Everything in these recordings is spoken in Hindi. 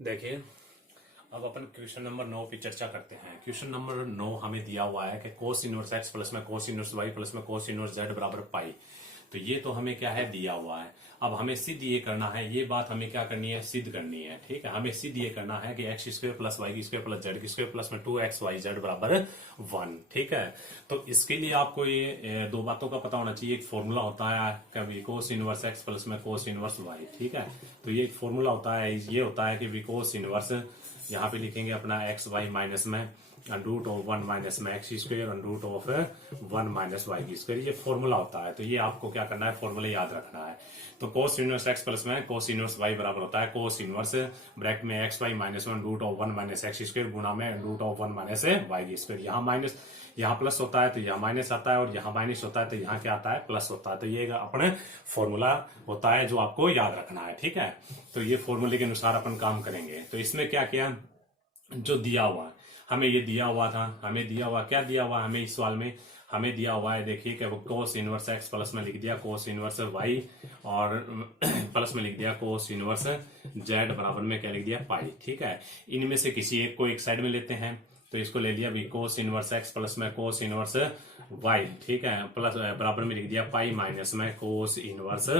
देखिए, अब अपन क्वेश्चन नंबर 9 पे चर्चा करते हैं। क्वेश्चन नंबर 9 हमें दिया हुआ है कि कोस इनवर्स एक्स प्लस में कोस इनवर्स वाई प्लस में कोस इनवर्स जेड बराबर पाई। तो ये तो हमें क्या है, दिया हुआ है। अब हमें सिद्ध ये करना है, ये बात हमें क्या करनी है, सिद्ध करनी है। ठीक है, हमें सिद्ध ये करना है कि x square plus y square plus z square plus में 2xyz बराबर 1। ठीक है, तो इसके लिए आपको ये दो बातों का पता होना चाहिए। एक फॉर्मूला होता है कभी कोस इनवर्स एक्स प्लस में कोस इनवर्स वाई। ठीक है, तो ये एक फॉर्मूला होता है, ये होता है कि कोस इनवर्स, यहाँ पे लिखेंगे अपना एक्स वाई माइनस में रूट ऑफ 1 माइनस में x square root of 1 minus y square. ये फॉर्मूला होता है, तो ये आपको क्या करना है, फॉर्मूला याद रखना है। तो कोस इनवर्स एक्स प्लस में कोस इनवर्स वाई बराबर होता है कोस इनवर्स ब्रैकेट में x y minus 1 root of 1 minus x square गुणा में root of 1 minus y square. यहाँ माइनस, यहाँ प्लस होता है तो यहाँ माइनस आता है, और यहाँ माइनस होता है तो यहाँ क्या आता है, प्लस होता है। तो ये अपने फॉर्मूला होता है जो आपको याद रखना है। ठीक है, तो ये फॉर्मूले के अनुसार अपन काम करेंगे। तो इसमें क्या किया, जो दिया हुआ हमें, ये दिया हुआ था, हमें दिया हुआ क्या दिया हुआ हमें इस सवाल में, हमें दिया हुआ है देखिए कि वो कोस इनवर्स एक्स प्लस में लिख दिया कोस इनवर्स वाई, और प्लस में लिख दिया कोस इनवर्स जेड बराबर में क्या लिख दिया, पाई। ठीक है, इनमें से किसी एक को एक साइड में लेते हैं, तो इसको ले लिया भी कोस इनवर्स एक्स प्लस में कोस इनवर्स वाई। ठीक है, प्लस बराबर में लिख दिया पाई माइनस में कोस इनवर्स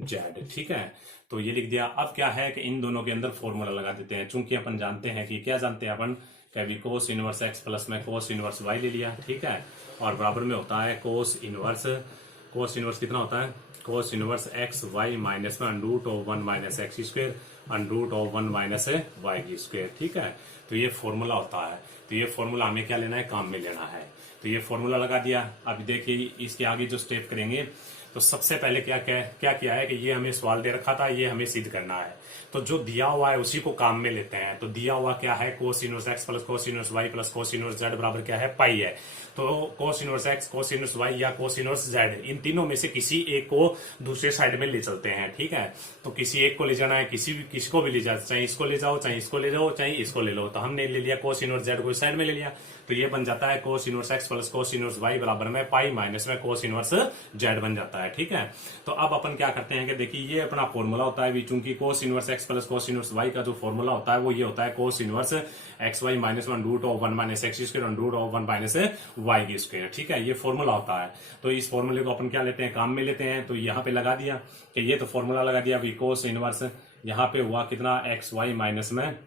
जेड। ठीक है, तो ये लिख दिया। अब क्या है कि इन दोनों के अंदर फॉर्मूला लगा देते हैं, चूंकि अपन जानते हैं कि क्या जानते हैं अपन, कभी कोस इनवर्स एक्स प्लस में कोस इनवर्स वाई ले लिया। ठीक है, और बराबर में होता है कोस इनवर्स कितना होता है, cos inverse x y minus में root of 1 minus x square root of 1 minus y square. ठीक है, तो ये फॉर्मूला होता है। तो ये फॉर्मूला हमें क्या लेना है, काम में लेना है। तो ये फॉर्मूला लगा दिया। अब देखिए इसके आगे जो स्टेप करेंगे, तो सबसे पहले क्या किया है कि ये हमें सवाल दे रखा था, ये हमें सिद्ध करना है। तो जो दिया हुआ है उसी को काम में लेते हैं। तो दिया हुआ क्या है, cos inverse x plus cos inverse y plus cos inverse z बराबर क्या है, पाई है। तो cos inverse x, cos inverse y या कोस इनवर्स जेड, इन तीनों में से किसी एक को दूसरे साइड में ले चलते हैं। ठीक है, तो किसी एक को ले जाना है, किसी को भी ले जाए, चाहे इसको ले जाओ, चाहे इसको ले जाओ, चाहे इसको ले लो। तो हमने ले लिया कोस इनवर्स जेड को इस साइड में ले लिया, तो ये बन जाता है cos inverse x plus cos inverse y बराबर में पाई माइनस में कोस इनवर्स जेड बन जाता है। ठीक है, तो अब अपन क्या करते हैं कि देखिए ये अपना फॉर्मूला होता है, चूंकि cos inverse x plus cos inverse y का जो फॉर्मूला होता है वो ये होता है cos inverse x y minus 1 root of 1 minus x square root of 1 minus y square. ठीक है, ये फॉर्मूला होता है। तो इस फॉर्मूले को अपन क्या लेते हैं, काम में लेते हैं। तो यहाँ पे लगा दिया कि ये तो फॉर्मूला लगा दिया अभी, कोस इनवर्स यहाँ पे हुआ कितना, एक्स वाई माइनस में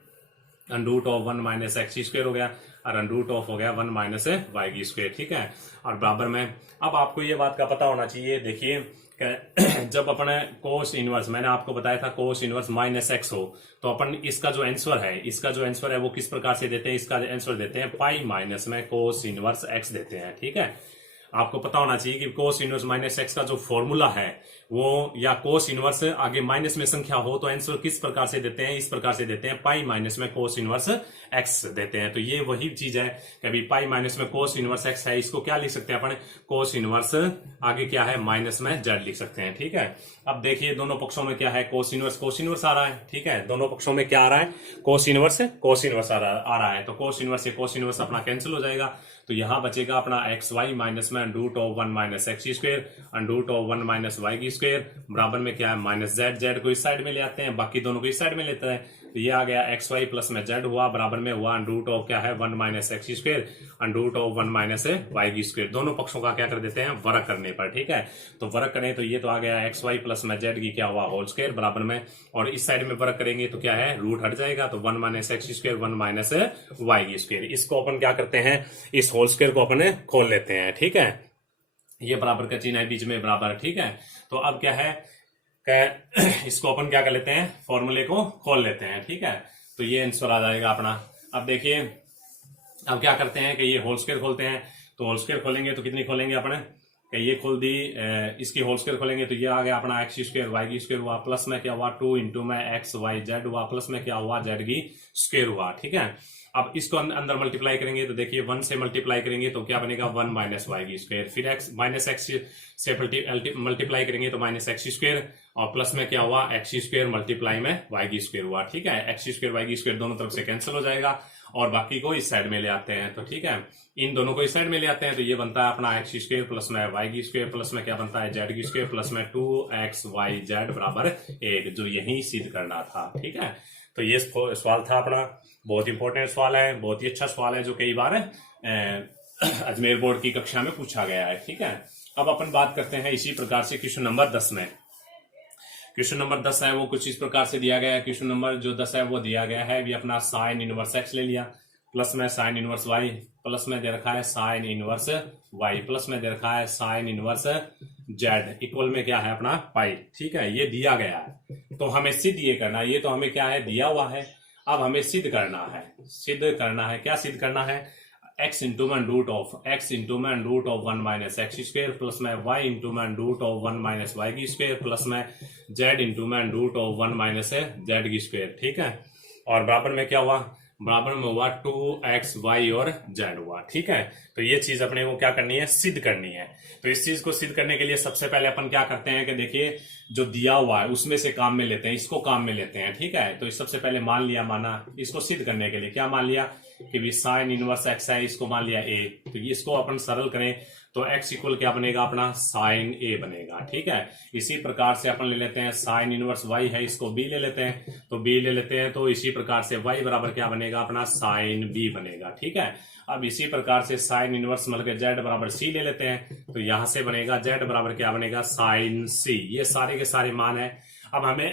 root of 1 minus x square हो गया, और रूट ऑफ हो गया 1 माइनस वाई स्क्वायर। ठीक है, और बराबर में, अब आपको ये बात का पता होना चाहिए, देखिए जब अपने कोस इनवर्स, मैंने आपको बताया था कोस इनवर्स माइनस एक्स हो, तो अपन इसका जो आंसर है वो किस प्रकार से देते हैं, इसका आंसर देते हैं पाई माइनस में कोस इनवर्स एक्स देते हैं। ठीक है, आपको पता होना चाहिए कि कोस इनवर्स माइनस एक्स का जो फॉर्मूला है वो, या कोस इनवर्स आगे माइनस में संख्या हो तो आंसर किस प्रकार से देते हैं, इस प्रकार से देते हैं, पाई माइनस में कोस इनवर्स एक्स देते हैं। तो ये वही चीज है कि अभी पाई माइनस में कोस इनवर्स एक्स है, इसको क्या लिख सकते हैं अपन, कोस इनवर्स आगे क्या है, माइनस में जेड लिख सकते हैं। ठीक है, अब देखिए दोनों पक्षों में क्या है, कोस इनवर्स आ रहा है। ठीक है, दोनों पक्षों में क्या आ रहा है, कोस इनवर्स आ रहा है। तो कोस इनवर्स से कोस इनवर्स अपना कैंसिल हो जाएगा, तो यहां बचेगा अपना एक्स वाई माइनस में root of 1 minus x square root of 1 minus y square बराबर में क्या है, माइनस जेड को इस साइड में ले आते हैं, बाकी दोनों को इस साइड में लेते हैं। तो ये आ गया एक्स वाई प्लस में जेड हुआ, बराबर में हुआ रूट ऑफ क्या है 1 minus x square root of 1 minus y square. दोनों पक्षों का क्या कर देते हैं, वर्ग करने पर। ठीक है, तो वर्ग करें तो ये तो आ गया एक्स वाई प्लस में जेड की क्या हुआ, होल स्क्वायर बराबर में, और इस साइड में वर्ग करेंगे तो क्या है, रूट हट जाएगा, तो 1 minus x square 1 minus y square. इसको अपन क्या करते हैं, इस होल स्क्वायर को अपन खोल लेते हैं। ठीक है, ये बराबर का चिन्ह है बीच में बराबर। ठीक है, तो अब क्या है, इसको अपन क्या कर लेते हैं, फॉर्मूले को खोल लेते हैं। ठीक है, तो ये आंसर आ जाएगा अपना। अब देखिए, अब क्या करते हैं कि ये होल स्क्वायर खोलते हैं, तो होल स्क्वायर खोलेंगे तो कितनी खोलेंगे अपने, ये खोल दी, इसकी होल स्क्वायर खोलेंगे तो ये आ गया अपना एक्स स्क्वायर वाई स्क्वायर हुआ, प्लस में क्या हुआ 2 इंटू में एक्स वाई जेड हुआ, प्लस में क्या हुआ जेड की स्क्वायर हुआ। ठीक है, अब इसको अंदर मल्टीप्लाई करेंगे तो देखिए 1 से मल्टीप्लाई करेंगे तो क्या बनेगा, 1 माइनस वाई स्क्वायर, फिर एक्स माइनस एक्स से मल्टीप्लाई करेंगे तो माइनस एक्स स्क्वायर, और प्लस में क्या हुआ, एक्स स्क्वायर मल्टीप्लाई में वाई की स्क्वायर हुआ। ठीक है, एक्स स्क्वायर वाई की स्क्वायर दोनों तरफ से कैंसिल हो जाएगा और बाकी को इस साइड में ले आते हैं। तो ठीक है, इन दोनों को इस साइड में ले आते हैं तो ये बनता है अपना एक्स स्क्वायर प्लस में वाई की स्क्वायर प्लस में क्या बनता है जेड की स्क्वायर प्लस में 2xyz बराबर 1, जो यही सिद्ध करना था। ठीक है, तो ये सवाल था अपना, बहुत इंपॉर्टेंट सवाल है, बहुत ही अच्छा सवाल है जो कई बार अजमेर बोर्ड की कक्षा में पूछा गया है। ठीक है, अब अपन बात करते हैं इसी प्रकार से क्वेश्चन नंबर 10 में। क्वेश्चन नंबर 10 है वो कुछ इस प्रकार से दिया गया है। क्वेश्चन नंबर जो 10 है वो दिया गया है भी अपना साइन इनवर्स एक्स ले लिया प्लस में साइन इनवर्स वाई प्लस में दे रखा है साइन इनवर्स वाई प्लस में दे रखा है साइन इनवर्स जेड इक्वल में क्या है अपना पाई। ठीक है, ये दिया गया है तो हमें सिद्ध ये करना है। ये तो हमें क्या है दिया हुआ है, अब हमें सिद्ध करना है। सिद्ध करना है, क्या सिद्ध करना है, x इंटू मैन रूट ऑफ x इंटू मैन root of 1 minus x square plus में y इंटू मैन रूट ऑफ 1 माइनस वाई की स्क्वायर प्लस में z इंटू मैन रूट ऑफ 1 माइनस जेड की स्क्वायर। ठीक है, और बराबर में क्या हुआ, बराबर में हुआ 2xy और z हुआ। ठीक है, तो ये चीज अपने को क्या करनी है, सिद्ध करनी है। तो इस चीज को सिद्ध करने के लिए सबसे पहले अपन क्या करते हैं कि देखिए जो दिया हुआ है उसमें से काम में लेते हैं, इसको काम में लेते हैं। ठीक है, तो इस सबसे पहले मान लिया, माना इसको सिद्ध करने के लिए क्या मान लिया कि भी साइन इनवर्स एक्स है, इसको मान लिया a। तो इसको अपन सरल करें तो x इक्वल क्या बनेगा अपना साइन a बनेगा। ठीक है, इसी प्रकार से अपन ले लेते हैं साइन इनवर्स y है, इसको b ले लेते हैं, तो b ले लेते हैं तो इसी प्रकार से y बराबर क्या बनेगा अपना साइन b बनेगा। ठीक है, अब इसी प्रकार से साइन इनवर्स मतलब z बराबर c ले लेते हैं तो यहां से बनेगा z बराबर क्या बनेगा साइन c। ये सारे के सारे मान है। अब हमें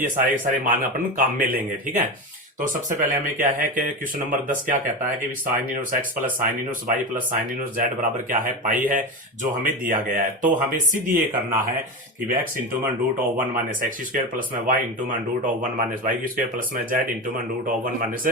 ये सारे के सारे मान अपन काम में लेंगे। ठीक है, तो सबसे पहले हमें क्या है कि क्वेश्चन नंबर 10 क्या कहता है कि sine inverse x plus sine inverse y plus sine inverse z बराबर क्या है पाई है, जो हमें दिया गया है। तो हमें सिद्ध ये करना है कि एक्स इंटू मन root of 1 minus x square plus में वाई इंटू मन रूट ऑफ 1 माइनस वाई की स्क्वायर प्लस में जेड इंटू मन रूट ऑफ 1 माइनस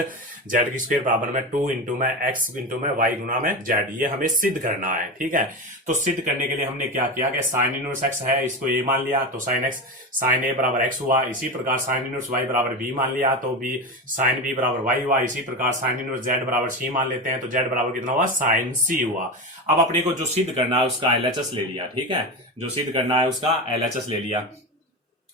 जेड की स्क्वायर बराबर में 2 इंटू में एक्स इंटू में वाई गुना में जेड, ये हमें सिद्ध करना है। ठीक है, तो सिद्ध करने के लिए हमने क्या किया कि साइन इनवर्स एक्स है, इसको ए मान लिया तो साइन एक्स साइन ए बराबर एक्स हुआ। इसी प्रकार साइन इनवर्स वाई बराबर बी मान लिया तो बी साइन बी बराबर वाई हुआ। इसी प्रकार साइन इनवर्स जेड बराबर सी मान लेते हैं तो जेड बराबर कितना हुआ साइन सी हुआ। अब अपने को जो सिद्ध करना है उसका एलएचएस ले लिया। ठीक है, जो सिद्ध करना है उसका एलएचएस ले लिया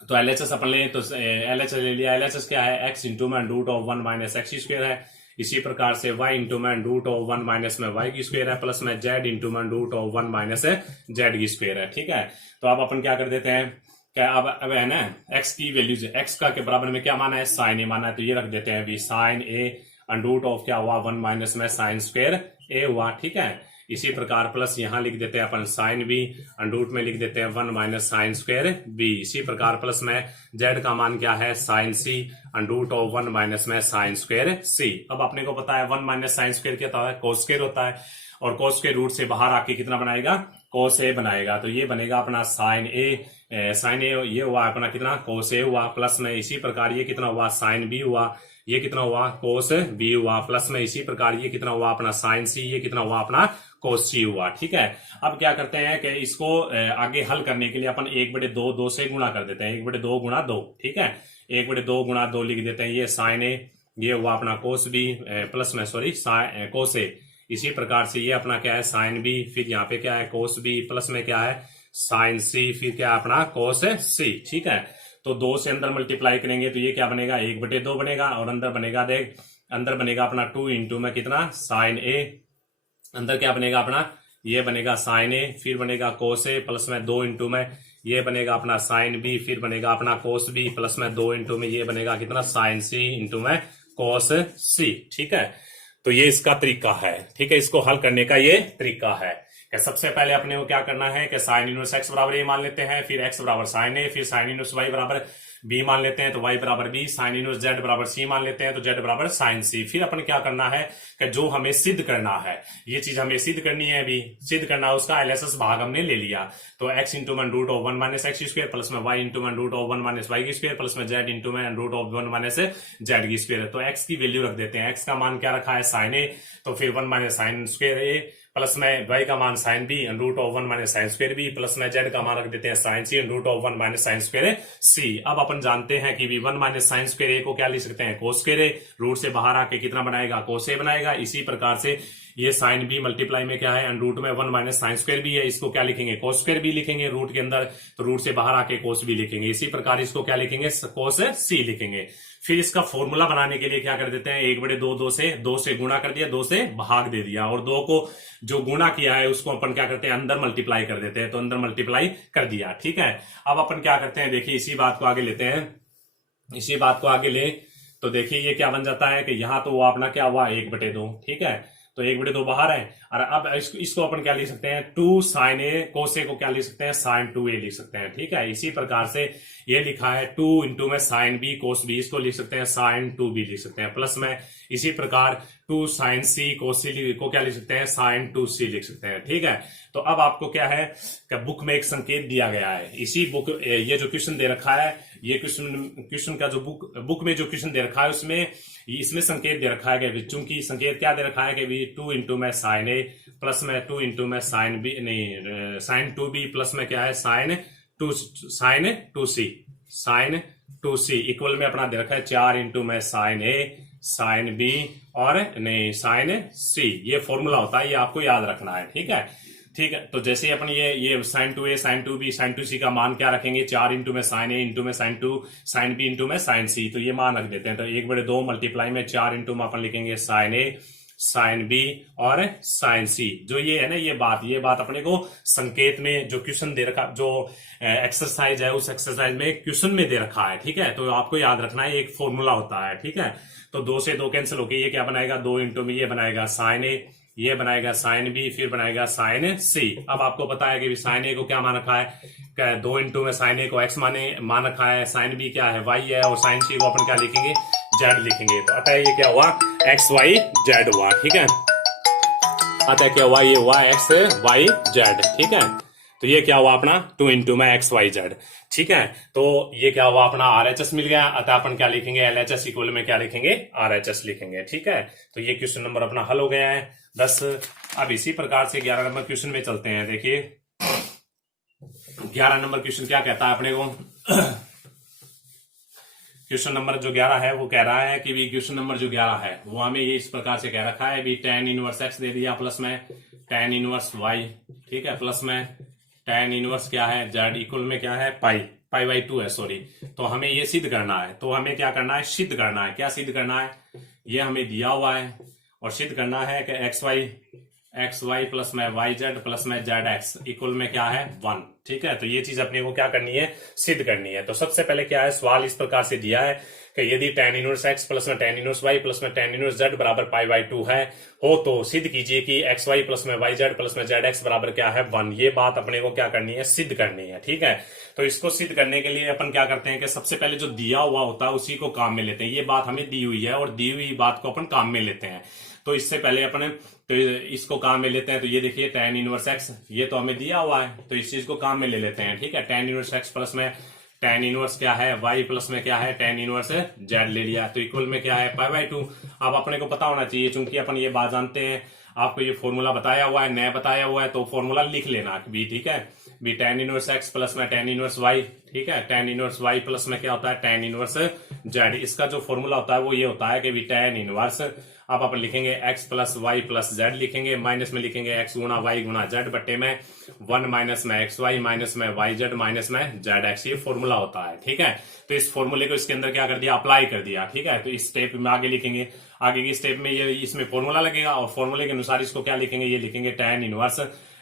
तो एलएचएस अपन ले तो एलएचएस ले लिया। एलएचएस क्या है, एक्स इंटू मैन root of 1 minus x square है। इसी प्रकार से y इंटू मैन रूट ऑफ 1 माइनस में y की स्क्वायर है प्लस में z इंटू मैन रूट ऑफ 1 माइनस जेड की स्क्वायर है। ठीक है, तो अब अपन क्या कर देते हैं क्या, अब है ना x की वैल्यूज x का के बराबर में क्या माना है साइन ए माना है, तो ये रख देते हैं साइन ए अंडरूट ऑफ क्या हुआ 1 माइनस में साइन स्क्वायर ए हुआ। ठीक है, इसी प्रकार प्लस यहां लिख देते हैं अपन साइन बी अंडरूट में लिख देते हैं 1 माइनस साइन स्क्वायर बी। इसी प्रकार प्लस में जेड का मान क्या है sine c under root of 1 minus में साइन स्क्वायर सी। अब अपने को पता है 1 माइनस साइन स्क्वायर क्या होता है, कोस स्क्वायर होता है, और कोस के रूट से बाहर आके कितना बनाएगा कोस ए बनाएगा। तो ये बनेगा अपना साइन ए ये हुआ अपना कितना कोस ए हुआ प्लस में इसी प्रकार ये कितना हुआ साइन बी हुआ, ये कितना हुआ कोस बी हुआ प्लस में इसी प्रकार ये कितना हुआ अपना साइन सी, ये कितना हुआ अपना कोस सी हुआ। ठीक है, अब क्या करते हैं कि इसको आगे हल करने के लिए अपन 1/2 से गुणा कर देते हैं, 1/2 गुणा 2। ठीक है, 1/2 गुणा 2 लिख देते हैं, ये साइन ए ये हुआ अपना कोस बी प्लस में सॉरी कोस ए। इसी प्रकार से ये अपना क्या है साइन बी, फिर यहाँ पे क्या है कोस बी प्लस में क्या है साइन सी, फिर क्या है अपना कोस सी। ठीक है, तो 2 से अंदर मल्टीप्लाई करेंगे तो ये क्या बनेगा 1/2 बनेगा और अंदर बनेगा देख अंदर बनेगा अपना 2 इंटू में कितना साइन ए, अंदर क्या बनेगा अपना ये बनेगा साइन ए, फिर बनेगा कोस ए प्लस में 2 इंटू में ये बनेगा अपना साइन बी, फिर बनेगा अपना कोस बी प्लस में 2 इंटू में ये बनेगा कितना साइन सी इंटू में कोस सी। ठीक है, तो ये इसका तरीका है। ठीक है, इसको हल करने का ये तरीका है कि सबसे पहले अपने को क्या करना है कि साइन इनवर्स एक्स बराबर ए मान लेते हैं, फिर एक्स बराबर साइन ए, फिर साइन इनवर्स वाई बराबर बी मान लेते हैं तो y बराबर बी, साइन इनवर्स जेड बराबर सी मान लेते हैं तो जेड बराबर साइन सी। फिर अपन क्या करना है कि जो हमें सिद्ध करना है ये चीज हमें सिद्ध करनी है, अभी सिद्ध करना है उसका एलएचएस भाग हमने ले लिया। तो x इंटू मन root of 1 minus x square plus में y इंटू मन रूट ऑफ 1 माइनस वाई की स्क्वायर प्लस में z इंटू मन रूट ऑफ 1 माइनस जेड की स्क्वायर। तो x की वैल्यू रख देते हैं, x का मान क्या रखा है साइन ए, तो फिर 1 minus sine square A plus में y का मान sine B root of 1 minus sine square B plus में z का मान रख देते हैं sine C root of 1 minus sine square सी। अब अपन जानते हैं कि 1 माइनस साइन स्क्वायर ए को क्या लिख सकते हैं कोस स्क्वायर ए, रूट से बाहर आके कितना बनाएगा कोस ए बनाएगा। इसी प्रकार से ये साइन बी मल्टीप्लाई में क्या है, अंडर रूट में 1 माइनस साइन स्क्वायर भी है, इसको क्या लिखेंगे, कोस स्क्वायर भी लिखेंगे रूट के अंदर, तो रूट से बाहर आके कोस भी लिखेंगे। इसी प्रकार इसको क्या लिखेंगे, कोस सी लिखेंगे। फिर इसका फॉर्मूला बनाने के लिए क्या कर देते हैं, 1/2 2 से गुणा कर दिया, 2 से भाग दे दिया, और 2 को जो गुणा किया है उसको अपन क्या करते हैं, अंदर मल्टीप्लाई कर देते हैं, तो अंदर मल्टीप्लाई कर दिया। ठीक है, अब अपन क्या करते हैं, देखिए इसी बात को आगे लेते हैं, इसी बात को आगे ले तो देखिए ये क्या बन जाता है कि यहां तो वो अपना क्या हुआ 1/2, ठीक है, तो 1/2 बाहर है, और अब इसको अपन क्या लिख सकते हैं, 2 साइन ए, कोस ए को क्या लिख सकते हैं, साइन 2a लिख सकते हैं। ठीक है, इसी प्रकार से ये लिखा है 2 इंटू में साइन बी कोस बी, इसको लिख सकते हैं साइन 2b लिख सकते हैं, प्लस में इसी प्रकार 2 साइन सी कोस सी को क्या लिख सकते हैं, साइन 2c लिख सकते हैं। ठीक है, तो अब आपको क्या है कि बुक में एक संकेत दिया गया है, इसी बुक ये जो क्वेश्चन दे रखा है, ये क्वेश्चन का जो बुक में जो क्वेश्चन दे रखा है उसमें इसमें संकेत दे रखा है कि चूंकि संकेत क्या दे रखा है कि 2 इंटू में साइन ए प्लस में 2 इंटू में साइन बी, नहीं साइन 2b प्लस में क्या है साइन 2c इक्वल में अपना दे रखा है 4 इंटू में साइन ए साइन बी और नहीं साइन सी, ये फॉर्मूला होता है, ये आपको याद रखना है। ठीक है, ठीक है, तो जैसे अपन ये sign 2a sign 2b sign 2c का मान क्या रखेंगे, 4 इंटू में साइन ए इंटू में साइन 2 साइन बी इंटू में साइन सी, तो ये मान रख देते हैं, तो 1/2 मल्टीप्लाई में 4 इंटू में अपन लिखेंगे साइन ए साइन बी और साइन सी। जो ये है ना ये बात अपने को संकेत में जो क्वेश्चन दे रखा, जो एक्सरसाइज है उस एक्सरसाइज में क्वेश्चन में दे रखा है। ठीक है, तो आपको याद रखना है एक फॉर्मूला होता है। ठीक है, तो 2 से 2 कैंसिल होकर ये क्या बनाएगा, 2 इंटू में ये बनाएगा साइन ए, ये बनाएगा साइन बी, फिर बनाएगा साइन सी। अब आपको पता है कि साइन ए को क्या मान रखा है, 2 इंटू में साइन ए को एक्स मान रखा है, साइन बी क्या है वाई है, और साइन सी को अपन क्या लिखेंगे, जेड लिखेंगे। तो अतः ये क्या हुआ, एक्स वाई जेड हुआ। ठीक है, अतः क्या हुआ, ये हुआ एक्स वाई जेड। ठीक है, तो ये क्या हुआ अपना 2 इंटू में एक्स वाई जेड। ठीक है, तो ये क्या हुआ अपना RHS मिल गया, अतः अपन क्या लिखेंगे, LHS इक्वल में क्या लिखेंगे, RHS लिखेंगे। ठीक है, तो ये क्वेश्चन नंबर अपना हल हो गया है 10। अब इसी प्रकार से 11 नंबर क्वेश्चन में चलते हैं। देखिए 11 नंबर क्वेश्चन क्या कहता है अपने को, क्वेश्चन नंबर जो 11 है वो कह रहा है कि भी क्वेश्चन नंबर जो 11 है वो हमें ये इस प्रकार से कह रखा है भी tan इनवर्स x दे दिया, प्लस में tan इनवर्स y, ठीक है, प्लस में tan इनवर्स क्या है z इक्वल में क्या है पाई/2 है, सॉरी। तो हमें ये सिद्ध करना है, तो हमें क्या करना है, सिद्ध करना है। क्या सिद्ध करना है, ये हमें दिया हुआ है और सिद्ध करना है कि एक्स वाई प्लस में वाई जेड प्लस में जेड एक्स इक्वल में क्या है 1। ठीक है, तो ये चीज अपने को क्या करनी है, सिद्ध करनी है। तो सबसे पहले क्या है, सवाल इस प्रकार से दिया है कि यदि tan इनवर्स x प्लस में tan इनवर्स y प्लस में tan इनवर्स z बराबर पाई/2 है हो तो सिद्ध कीजिए कि एक्स वाई प्लस में वाई जेड प्लस में जेड एक्स बराबर क्या है 1। ये बात अपने को क्या करनी है, सिद्ध करनी है। ठीक है, तो इसको सिद्ध करने के लिए अपन क्या करते हैं कि सबसे पहले जो दिया हुआ होता है उसी को काम में लेते हैं। ये बात हमें दी हुई है और दी हुई बात को अपन काम में लेते हैं। तो इससे पहले अपन तो इसको काम में लेते हैं। तो ये देखिए tan इनवर्स x ये तो हमें दिया हुआ है, तो इस चीज को काम में ले लेते हैं। ठीक है, tan इनवर्स x प्लस में tan इनवर्स क्या है y प्लस में क्या है tan इनवर्स z ले लिया, तो इक्वल में क्या है पाई/2। अब अपने को पता होना चाहिए, चूंकि अपन ये बात जानते हैं, आपको ये फॉर्मूला बताया हुआ है, नया बताया हुआ है, तो फॉर्मूला लिख लेना भी। ठीक है, भी tan इनवर्स x प्लस में tan इनवर्स y, ठीक है, tan इनवर्स y प्लस में क्या होता है tan इनवर्स z। इसका जो फॉर्मूला होता है वो ये होता है कि भी tan इनवर्स, अब अपन लिखेंगे x plus y plus z लिखेंगे, माइनस में लिखेंगे x गुणा वाई गुणा जेड बट्टे में 1 माइनस में एक्स वाई माइनस में वाई जेड माइनस में जेड एक्स, ये फॉर्मूला होता है। ठीक है, तो इस फॉर्मूले को इसके अंदर क्या कर दिया, अप्लाई कर दिया। ठीक है, तो इस स्टेप में आगे लिखेंगे, आगे की स्टेप में ये इसमें फॉर्मूला लगेगा और फॉर्मूले के अनुसार इसको क्या लिखेंगे, ये लिखेंगे tan inverse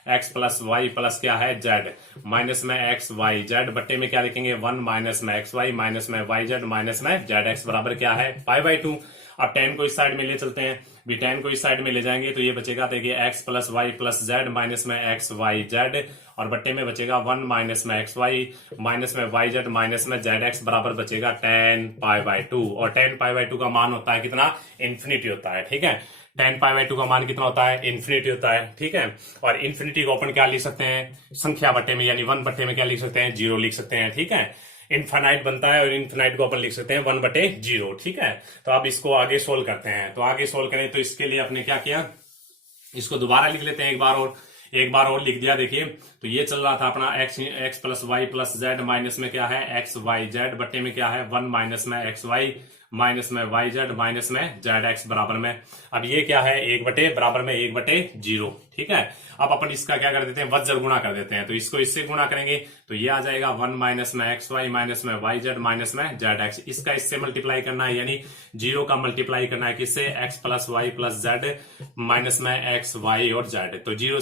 x plus y plus क्या है जेड माइनस में एक्स वाई जेड बट्टे में क्या लिखेंगे 1 माइनस में एक्स वाई माइनस में वाई जेड माइनस में जेड एक्स बराबर क्या है पाई/2। अब tan को इस साइड में ले चलते हैं, भी tan को इस साइड में ले जाएंगे तो ये बचेगा, देखिए x plus y plus z minus में एक्स वाई जेड और बट्टे में बचेगा 1 माइनस में एक्स वाई माइनस में वाई जेड माइनस में जेड एक्स बराबर बचेगा tan पाई/2। और tan पाई/2 का मान होता है कितना, इन्फिनिटी होता है। ठीक है, tan पाई/2 का मान कितना होता है, इन्फिनिटी होता है। ठीक है, और इन्फिनिटी को अपन क्या लिख सकते हैं, संख्या बट्टे में यानी 1 बट्टे में क्या लिख सकते हैं, 0 लिख सकते हैं। ठीक है, इनफाइनाइट बनता है और इनफाइनाइट को अपन लिख सकते हैं 1/0। ठीक है, तो अब इसको आगे सोल्व करते हैं। तो आगे सोल्व करें तो इसके लिए अपने क्या किया, इसको दोबारा लिख लेते हैं, एक बार और लिख दिया। देखिए तो ये चल रहा था अपना x plus y plus z minus में क्या है एक्स वाई जेड बट्टे में क्या है 1 माइनस में एक्स वाई माइनस में वाई जेड माइनस में जेड एक्स बराबर में, अब ये क्या है, 1 बटे बराबर में 1/0। ठीक है, अब अपन इसका क्या कर देते हैं, वज्र गुणा कर देते हैं, तो इसको इससे गुणा करेंगे तो ये आ जाएगा 1 माइनस में एक्स वाई माइनस में वाई जेड माइनस में जेड एक्स। इसका इससे मल्टीप्लाई करना है, यानी 0 का मल्टीप्लाई करना है किससे, x plus y plus z minus में एक्स वाई और जेड। तो 0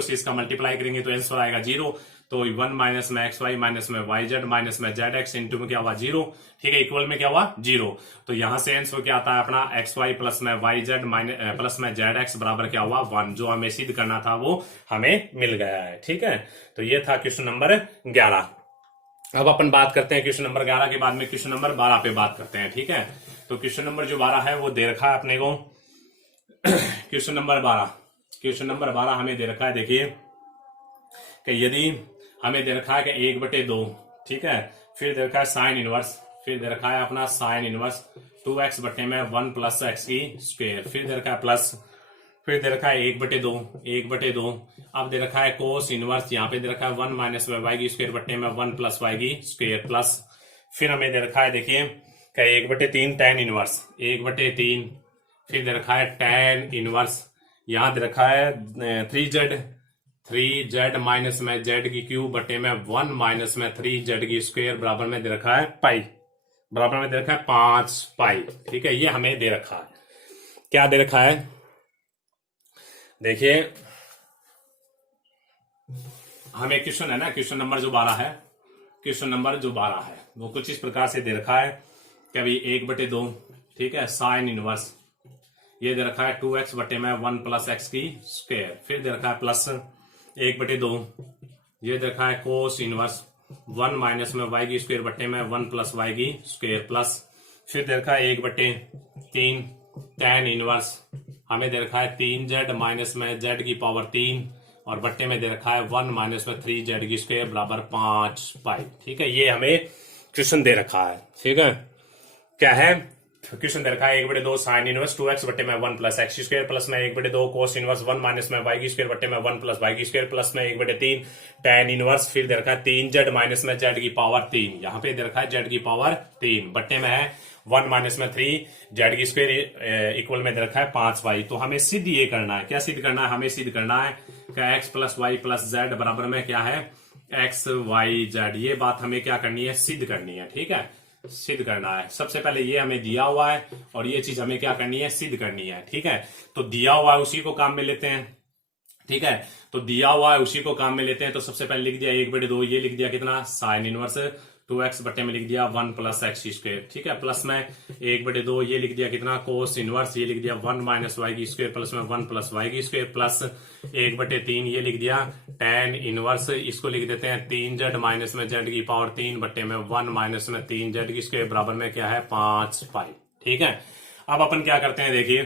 से इसका मल्टीप्लाई करेंगे तो आंसर आएगा 0। तो 1 माइनस में एक्स वाई माइनस में वाई जेड माइनस में जेड एक्स इंटू में क्या हुआ 0। ठीक है, इक्वल में क्या हुआ 0। तो यहां से आंसर क्या आता है अपना एक्स वाई प्लस में वाई जेड प्लस में जेड एक्स बराबर क्या हुआ 1। जो हमें सिद्ध करना था वो हमें मिल गया है। ठीक है, तो ये था क्वेश्चन नंबर 11। अब अपन बात करते हैं क्वेश्चन नंबर 11 के बाद में क्वेश्चन नंबर 12 पे बात करते हैं। ठीक है, तो क्वेश्चन नंबर जो 12 है वो दे रखा है अपने को क्वेश्चन नंबर 12 हमें दे रखा है, देखिए कि यदि हमें दे रखा है कि 1/2, ठीक है, फिर दे रखा है साइन इनवर्स, फिर दे रखा है अपना साइन इनवर्स 2x बटे में 1 प्लस एक्स की स्क्वायर, फिर दे रखा है प्लस, फिर दे रखा है 1/2। अब दे रखा है कोस इनवर्स, यहाँ पे दे रखा है 1 माइनस वाई की स्क्वायर बटे में 1 प्लस वाई की स्क्वायर प्लस, फिर हमें दे रखा है देखिए कि 1/3 टैन इनवर्स 1/3, फिर दे रखा है टैन इनवर्स, यहाँ दे रखा है 3z माइनस में जेड की क्यूब बटे में 1 माइनस में 3z की स्क्वायर बराबर में दे रखा है पाई, बराबर में दे रखा है 5 पाई। ठीक है, ये हमें दे रखा है, क्या दे रखा है, देखिए हमें क्वेश्चन है ना, क्वेश्चन नंबर जो 12 है वो कुछ इस प्रकार से दे रखा है कि अभी 1/2, ठीक है, साइन इनवर्स, ये दे रखा है 2x बटे में 1 प्लस एक्स की स्क्वायर, फिर दे रखा है प्लस 1/2, ये दे रखा है कोस इनवर्स 1 माइनस में y की स्क्वायर बटे में 1 प्लस वाई की स्क्वायर प्लस, फिर दे रखा है 1/3 टैन इनवर्स, हमें दे रखा है 3z माइनस में z की पावर 3 और बट्टे में दे रखा है 1 माइनस में 3z की स्क्वायर बराबर 5 पाई। ठीक है, ये हमें क्वेश्चन दे रखा है। ठीक है, क्या है क्वेश्चन दे रखा है 1/2 साइन इनवर्स 2x बटे में 1 प्लस एक्स स्क्वायर प्लस में 1/2 कोस इनवर्स 1 माइनस में वाई की स्क्वायर बटे में 1 प्लस वाई की स्क्वायर प्लस में 1/3 टैन इनवर्स, फिर दे रखा है 3z माइनस में z की पावर 3, यहाँ पे दे रखा है z की पावर 3 बट्टे में है 1 माइनस में 3 z की स्क्वायर इक्वल में दे रखा है 5 वाई। तो हमें सिद्ध ये करना है, क्या सिद्ध करना है, हमें सिद्ध करना है कि x plus y plus z बराबर में क्या है x y z, ये बात हमें क्या करनी है, सिद्ध करनी है। ठीक है, सिद्ध करना है। सबसे पहले ये हमें दिया हुआ है और ये चीज हमें क्या करनी है, सिद्ध करनी है। ठीक है, तो दिया हुआ है उसी को काम में लेते हैं। ठीक है, तो दिया हुआ है उसी को काम में लेते हैं। तो सबसे पहले लिख दिया 1/2, ये लिख दिया कितना साइन इनवर्स 2x बटे में लिख दिया 1 प्लस एक्स स्क्वायर। ठीक है, प्लस में 1/2 ये लिख दिया कितना कोस इनवर्स, ये लिख दिया 1 माइनस वाई की स्क्वायर प्लस में 1 प्लस वाई की स्क्वायर प्लस 1/3 ये लिख दिया टैन इनवर्स, इसको लिख देते हैं 3z माइनस में z की पावर 3 बटे में 1 माइनस में 3z की स्क्वायर बराबर में क्या है 5 पाई। ठीक है, अब अपन क्या करते हैं, देखिए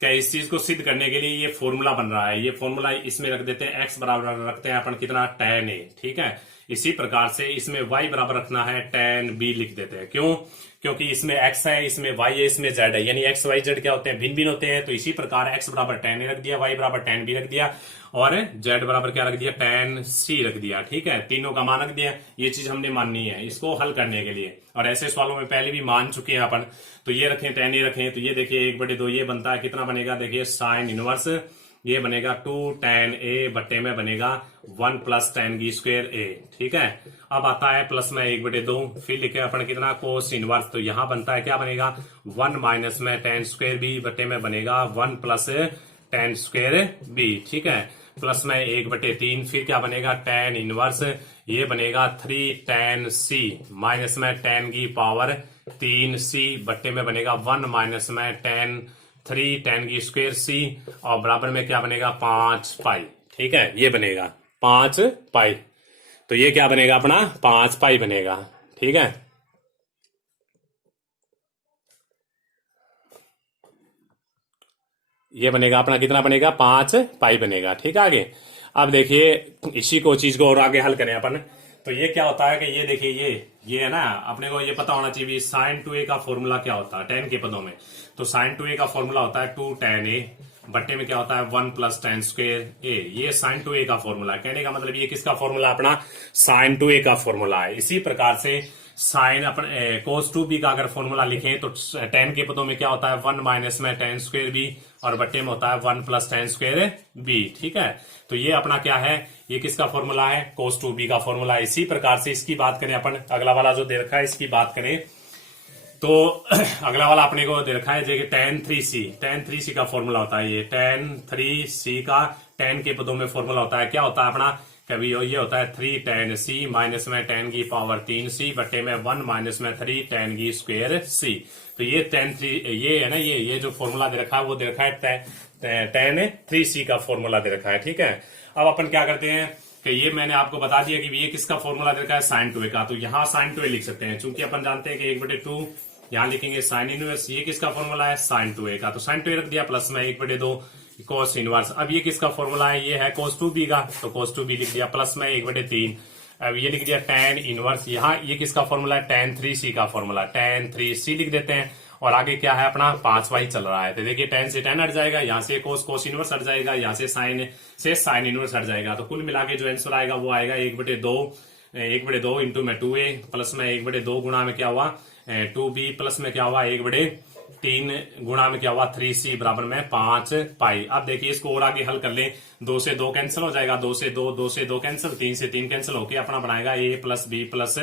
क्या इस चीज को सिद्ध करने के लिए ये फॉर्मूला बन रहा है, ये फॉर्मूला इसमें रख देते हैं x बराबर रखते हैं अपन कितना tan a। ठीक है, इसी प्रकार से इसमें y बराबर रखना है tan b लिख देते हैं। क्यों, क्योंकि इसमें x है, इसमें y है, इसमें z है, यानी x y z क्या होते हैं, भिन्न भिन्न होते हैं। तो इसी प्रकार x बराबर tan a रख दिया, y बराबर tan b रख दिया और z बराबर क्या रख दिया tan c रख दिया। ठीक है, तीनों का मान रख दिया, ये चीज हमने माननी है इसको हल करने के लिए, और ऐसे सवालों में पहले भी मान चुके हैं अपन। तो ये रखें tan a रखें, तो ये देखिए 1/2 ये बनता है कितना बनेगा, देखिए साइन इनवर्स ये बनेगा 2 tan a बट्टे में बनेगा 1 प्लस tan की स्क्वायर a। ठीक है, अब आता है प्लस में 1/2, फिर लिखे अपन कितना कोस इनवर्स, तो यहां बनता है क्या बनेगा 1 माइनस में tan स्क्वायर b बट्टे में बनेगा 1 प्लस tan स्क्वायर b। ठीक है, प्लस में 1/3, फिर क्या बनेगा tan इनवर्स, ये बनेगा 3 tan c माइनस में tan की पावर 3c बट्टे में बनेगा 1 माइनस में tan 3 tan की स्क्वायर c और बराबर में क्या बनेगा 5 पाई। ठीक है, ये बनेगा 5 पाई, तो ये क्या बनेगा अपना 5 पाई बनेगा। ठीक है, ये बनेगा अपना कितना बनेगा 5 पाई बनेगा। ठीक है, आगे अब देखिए इसी को चीज को और आगे हल करें अपन, तो ये क्या होता है कि ये देखिए ये है ना, अपने को ये पता होना चाहिए साइन 2a का फॉर्मूला क्या होता है tan के पदों में। तो साइन 2a का फॉर्मूला होता है 2 tan a बट्टे में क्या होता है 1 प्लस tan स्क्वायर a, ये साइन 2a का फॉर्मूला है। कहने का मतलब ये किसका फॉर्मूला, अपना साइन 2a का फॉर्मूला है। इसी प्रकार से साइन अपन कोस 2b का अगर फॉर्मूला लिखें तो tan के पदों में क्या होता है 1 माइनस में tan स्क्वायर b और बट्टे में होता है 1 प्लस tan स्क्वायर b। ठीक है, तो ये अपना क्या है, ये किसका फॉर्मूला है, कोस 2b का फॉर्मूला है। इसी प्रकार से इसकी बात करें अपन, अगला वाला जो दे रखा है इसकी बात करें तो अगला वाला अपने को दे रखा है जैसे tan 3c का फॉर्मूला होता है, ये tan 3c का tan के पदों में फॉर्मूला होता है, क्या होता है अपना, कभी ये होता है 3 tan c माइनस में tan की पावर 3c बट्टे में 1 माइनस में 3 tan की स्क्वायर c। तो ये tan 3 ये है ना, ये जो फॉर्मूला दे रखा है वो दे रखा है tan 3c का फॉर्मूला दे रखा है। ठीक है, अब अपन क्या करते हैं कि ये मैंने आपको बता दिया कि ये किसका फॉर्मूला दे रखा है, sin 2a का। तो यहाँ sin 2a लिख सकते हैं, चूंकि अपन जानते हैं कि 1/2 यहाँ लिखेंगे sin इनवर्स, ये किसका फॉर्मूला है, sin 2a का। तो sin 2a रख दिया प्लस में 1/2 cos इनवर्स। अब ये किसका फॉर्मूला है, ये है cos 2b का, तो cos 2b लिख दिया प्लस में 1/3। अब ये लिख दिया tan इनवर्स, यहाँ ये किसका फॉर्मूला है, tan 3c का फॉर्मूला, tan 3c लिख देते हैं। और आगे क्या है अपना 5y चल रहा है, तो देखिए tan से tan हट जाएगा, यहाँ से cos इनवर्स हट जाएगा, यहाँ से sin इनवर्स हट जाएगा। तो कुल मिला के जो आंसर आएगा वो आएगा 1/2 इंटू में 2a प्लस में 1/2 गुणा में क्या हुआ 2b प्लस में क्या हुआ 1/3 गुणा में क्या हुआ 3c बराबर में 5 पाई। अब देखिए इसको और आगे हल कर लें, 2 से 2 कैंसिल हो जाएगा, 2 से 2 कैंसिल, 3 से 3 कैंसिल होके अपना बनाएगा a plus b plus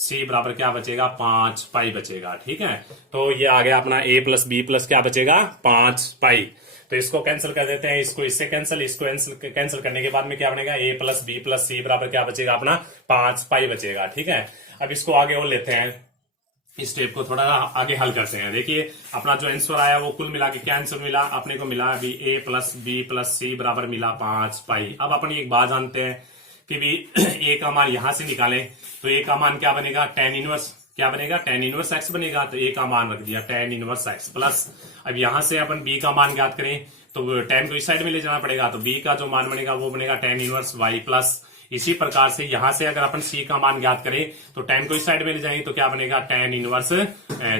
c बराबर क्या बचेगा 5 पाई बचेगा। ठीक है, तो ये आ गया अपना a प्लस b प्लस क्या बचेगा 5 पाई। तो इसको कैंसिल कर देते हैं, इसको इससे कैंसिल, इसको कैंसिल करने के बाद में क्या बनेगा a plus b plus c बराबर क्या बचेगा अपना 5 पाई बचेगा। ठीक है, अब इसको आगे और लेते हैं, इस स्टेप को थोड़ा आगे हल करते हैं। देखिए अपना जो आंसर आया वो कुल मिला के क्या आंसर मिला अपने को, मिला अभी a plus b plus c बराबर मिला 5 पाई। अब अपन एक बात जानते हैं कि भी a का मान यहां से निकालें तो a का मान क्या बनेगा tan इनवर्स, क्या बनेगा tan इनवर्स x बनेगा। तो a का मान रख दिया tan इनवर्स x प्लस, अब यहां से अपन b का मान ज्ञात करें तो tan को इस साइड में ले जाना पड़ेगा, तो b का जो मान बनेगा वो बनेगा tan इनवर्स y प्लस। इसी प्रकार से यहां से अगर अपन c का मान ज्ञात करें तो tan को इस साइड में ले जाएंगे तो क्या बनेगा tan इनवर्स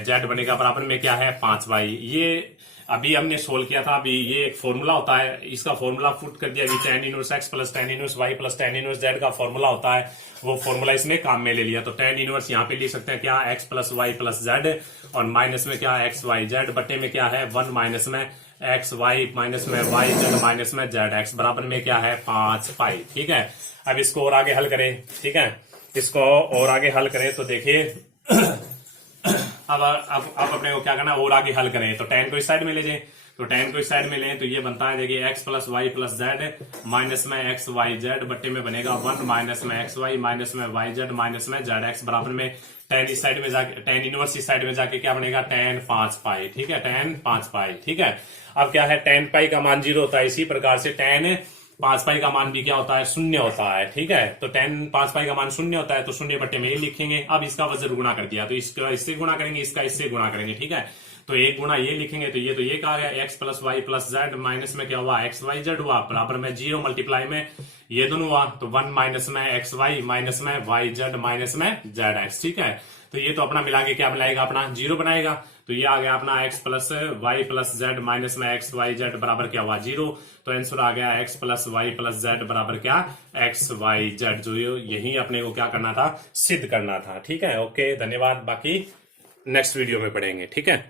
z बनेगा बराबर में क्या है 5y। ये अभी हमने सोल्व किया था, अभी ये एक फॉर्मूला होता है, इसका फॉर्मूला पुट कर दिया, अभी tan inverse x plus tan inverse y plus tan inverse z का फॉर्मूला होता है, वो फॉर्मूला इसमें काम में ले लिया। तो tan इनवर्स यहाँ पे लिख सकते हैं क्या x plus y plus z और माइनस में क्या x y z बटे में क्या है 1 माइनस में एक्स वाई माइनस में वाई जेड माइनस में जेड एक्स बराबर में क्या है 5 पाई। ठीक है, अब इसको और आगे हल करें। ठीक है, इसको और आगे हल करें तो देखिए अब अपने को क्या करना है, और आगे हल करें तो tan को इस साइड में ले जाए, तो tan को इस साइड में लें तो ये बनता है देखिए x plus y plus z minus में एक्स वाई जेड बट्टे में बनेगा 1 माइनस में एक्स वाई माइनस में वाई जेड माइनस में जेड एक्स बराबर में tan इस साइड में जाके tan इनवर्स इस साइड में जाके क्या बनेगा tan 5 पाई। ठीक है, tan 5 पाई। ठीक है, अब क्या है tan पाई का मान 0 होता है, इसी प्रकार से tan 5 पाई का मान भी क्या होता है 0 होता है। ठीक है, तो tan 5 पाई का मान 0 होता है तो 0 बट्टे में ही लिखेंगे। अब इसका वजन गुणा कर दिया तो इसका इससे गुणा करेंगे, इसका इससे गुणा करेंगे। ठीक है, तो एक गुणा ये लिखेंगे तो ये कहा गया x plus y plus z minus में क्या हुआ एक्स वाई जेड हुआ बराबर में 0 मल्टीप्लाई में ये दोनों हुआ तो 1 माइनस में एक्स वाई माइनस में वाई जेड माइनस में जेड एक्स। ठीक है, तो ये तो अपना मिला के क्या बनाएगा अपना 0 बनाएगा, तो ये आ गया अपना x plus y plus z minus में एक्स वाई जेड बराबर क्या हुआ 0। तो आंसर आ गया x plus y plus z बराबर क्या एक्स वाई जेड, जो यही अपने को क्या करना था सिद्ध करना था। ठीक है, ओके धन्यवाद, बाकी नेक्स्ट वीडियो में पढ़ेंगे। ठीक है।